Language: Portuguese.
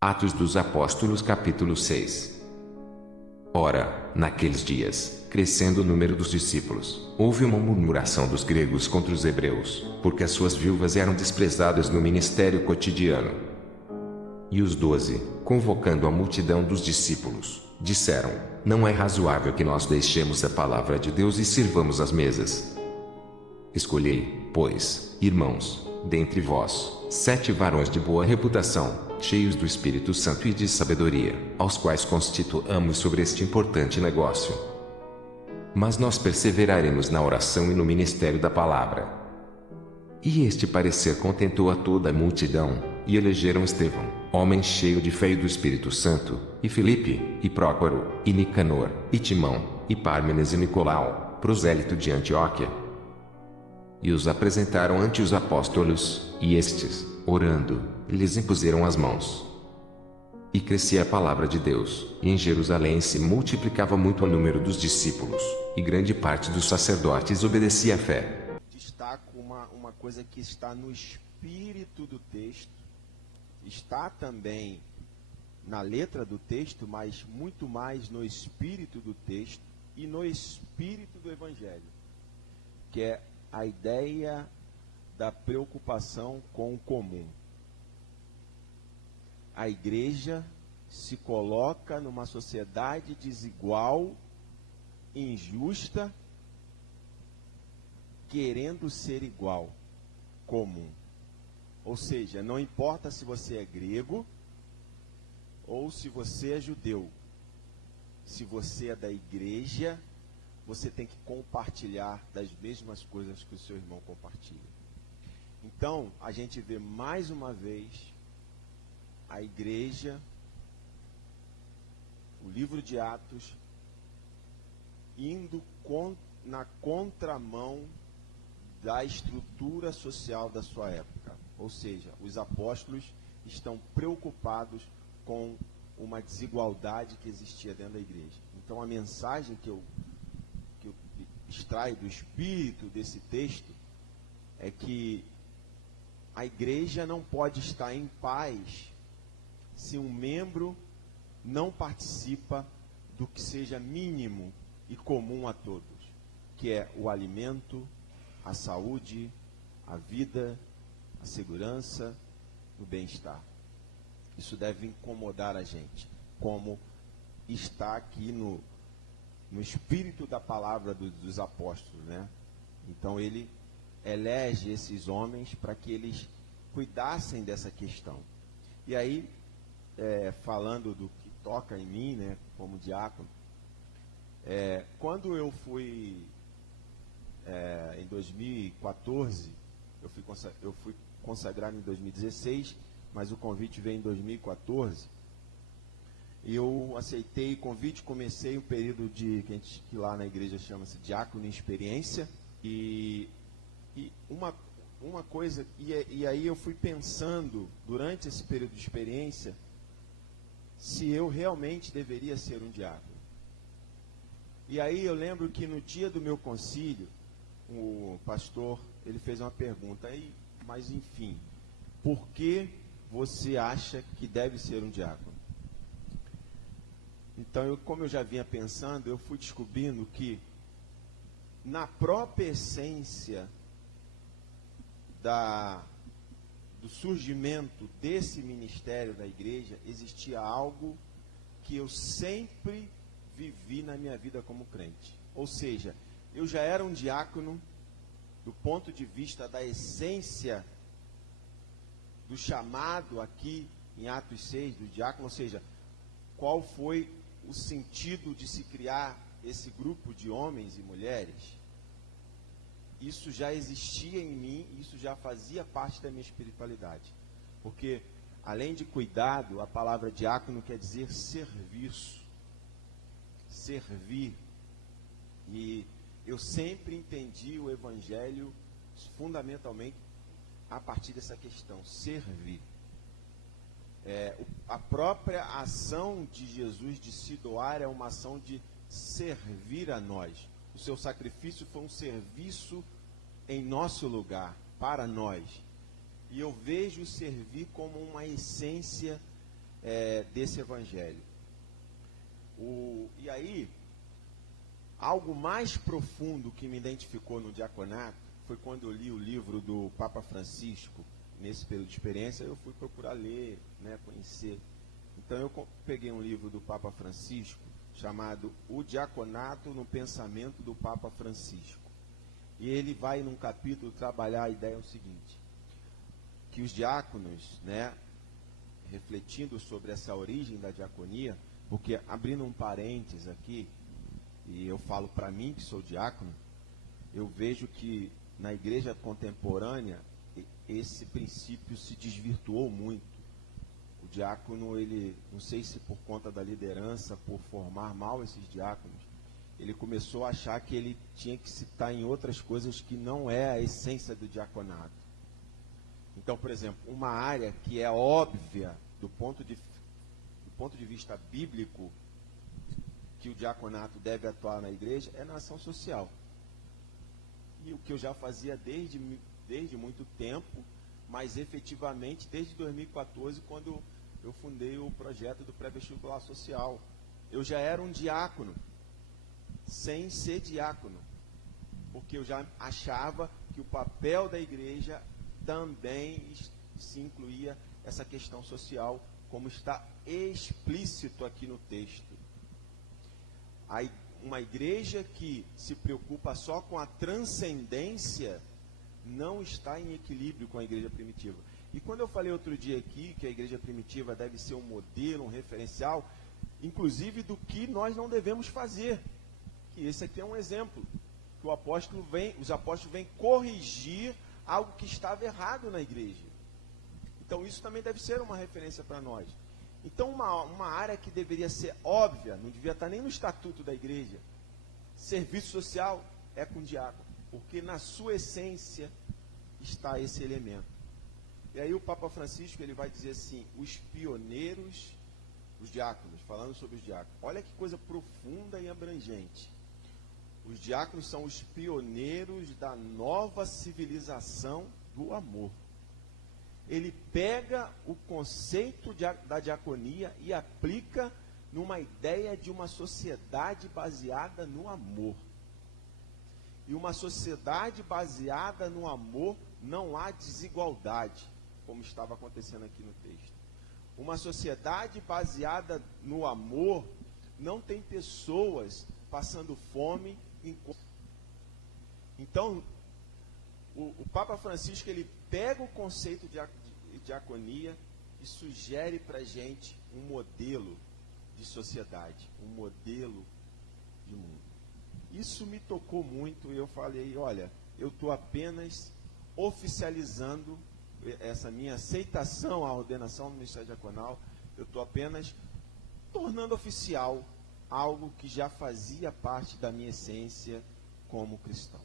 Atos dos Apóstolos capítulo 6. Ora, naqueles dias, crescendo o número dos discípulos, houve uma murmuração dos gregos contra os hebreus, porque as suas viúvas eram desprezadas no ministério cotidiano. E os 12, convocando a multidão dos discípulos, disseram: Não é razoável que nós deixemos a palavra de Deus e sirvamos as mesas. Escolhei, pois, irmãos, dentre vós, 7 varões de boa reputação, cheios do Espírito Santo e de sabedoria, aos quais constituamos sobre este importante negócio. Mas nós perseveraremos na oração e no ministério da palavra. E este parecer contentou a toda a multidão, e elegeram Estevão, homem cheio de fé e do Espírito Santo, e Filipe, e Prócoro, e Nicanor, e Timão, e Pármenes e Nicolau, prosélito de Antioquia. E os apresentaram ante os apóstolos, e estes, orando, lhes impuseram as mãos. E crescia a palavra de Deus, e em Jerusalém se multiplicava muito o número dos discípulos, e grande parte dos sacerdotes obedecia à fé. Destaco uma coisa que está no espírito do texto, está também na letra do texto, mas muito mais no espírito do texto e no espírito do Evangelho, que é a ideia da preocupação com o comum. A igreja se coloca numa sociedade desigual, injusta, querendo ser igual, comum. Ou seja, não importa se você é grego ou se você é judeu. Se você é da igreja, você tem que compartilhar das mesmas coisas que o seu irmão compartilha. Então, a gente vê mais uma vez a igreja, o livro de Atos, indo na contramão da estrutura social da sua época. Ou seja, os apóstolos estão preocupados com uma desigualdade que existia dentro da igreja. Então, a mensagem que eu extraio do espírito desse texto é que a igreja não pode estar em paz se um membro não participa do que seja mínimo e comum a todos, que é o alimento, a saúde, a vida, a segurança, o bem-estar. Isso deve incomodar a gente, como está aqui no espírito da palavra dos apóstolos, né? Então ele elege esses homens para que eles cuidassem dessa questão. E aí, falando do que toca em mim, né, como diácono, quando eu fui em 2014, eu fui consagrado em 2016, mas o convite veio em 2014. E eu aceitei o convite, comecei um período que lá na igreja chama-se diácono em experiência. E uma coisa, e aí eu fui pensando, durante esse período de experiência, se eu realmente deveria ser um diácono. E aí eu lembro que no dia do meu concílio, o pastor, ele fez uma pergunta, mas enfim, por que você acha que deve ser um diácono? Então, como eu já vinha pensando, eu fui descobrindo que na própria essência do surgimento desse ministério da igreja, existia algo que eu sempre vivi na minha vida como crente. Ou seja, eu já era um diácono do ponto de vista da essência do chamado aqui em Atos 6 do diácono, ou seja, qual foi o sentido de se criar esse grupo de homens e mulheres. Isso já existia em mim, isso já fazia parte da minha espiritualidade. Porque, além de cuidado, a palavra diácono quer dizer serviço. Servir. E eu sempre entendi o evangelho fundamentalmente a partir dessa questão, servir. A própria ação de Jesus de se doar é uma ação de servir a nós. O seu sacrifício foi um serviço em nosso lugar, para nós. E eu vejo servir como uma essência desse evangelho. E aí, algo mais profundo que me identificou no diaconato foi quando eu li o livro do Papa Francisco. Nesse período de experiência, eu fui procurar ler, conhecer. Então, eu peguei um livro do Papa Francisco, chamado O Diaconato no Pensamento do Papa Francisco. E ele vai, num capítulo, trabalhar a ideia seguinte, que os diáconos, refletindo sobre essa origem da diaconia, porque, abrindo um parênteses aqui, e eu falo para mim, que sou diácono, eu vejo que na igreja contemporânea, esse princípio se desvirtuou muito. O diácono, ele, não sei se por conta da liderança, por formar mal esses diáconos, ele começou a achar que ele tinha que citar em outras coisas que não é a essência do diaconato. Então, por exemplo, uma área que é óbvia do ponto de vista bíblico, que o diaconato deve atuar na igreja, é na ação social. E o que eu já fazia desde muito tempo, mas efetivamente desde 2014, quando eu fundei o projeto do pré-vestibular social. Eu já era um diácono, sem ser diácono, porque eu já achava que o papel da igreja também se incluía essa questão social, como está explícito aqui no texto. Uma igreja que se preocupa só com a transcendência não está em equilíbrio com a igreja primitiva. E quando eu falei outro dia aqui que a igreja primitiva deve ser um modelo, um referencial, inclusive do que nós não devemos fazer, que esse aqui é um exemplo, que os apóstolos vêm corrigir algo que estava errado na igreja. Então isso também deve ser uma referência para nós. Então uma área que deveria ser óbvia, não devia estar nem no estatuto da igreja, serviço social é com diácono, porque na sua essência está esse elemento. E aí o Papa Francisco, ele vai dizer assim, os pioneiros, os diáconos, falando sobre os diáconos, olha que coisa profunda e abrangente. Os diáconos são os pioneiros da nova civilização do amor. Ele pega o conceito da diaconia e aplica numa ideia de uma sociedade baseada no amor. E uma sociedade baseada no amor, não há desigualdade, como estava acontecendo aqui no texto. Uma sociedade baseada no amor, não tem pessoas passando fome. Então, o Papa Francisco, ele pega o conceito de diaconia e sugere para a gente um modelo de sociedade, um modelo de mundo. Isso me tocou muito e eu falei, olha, eu estou apenas oficializando essa minha aceitação à ordenação do ministério diaconal, eu estou apenas tornando oficial algo que já fazia parte da minha essência como cristão.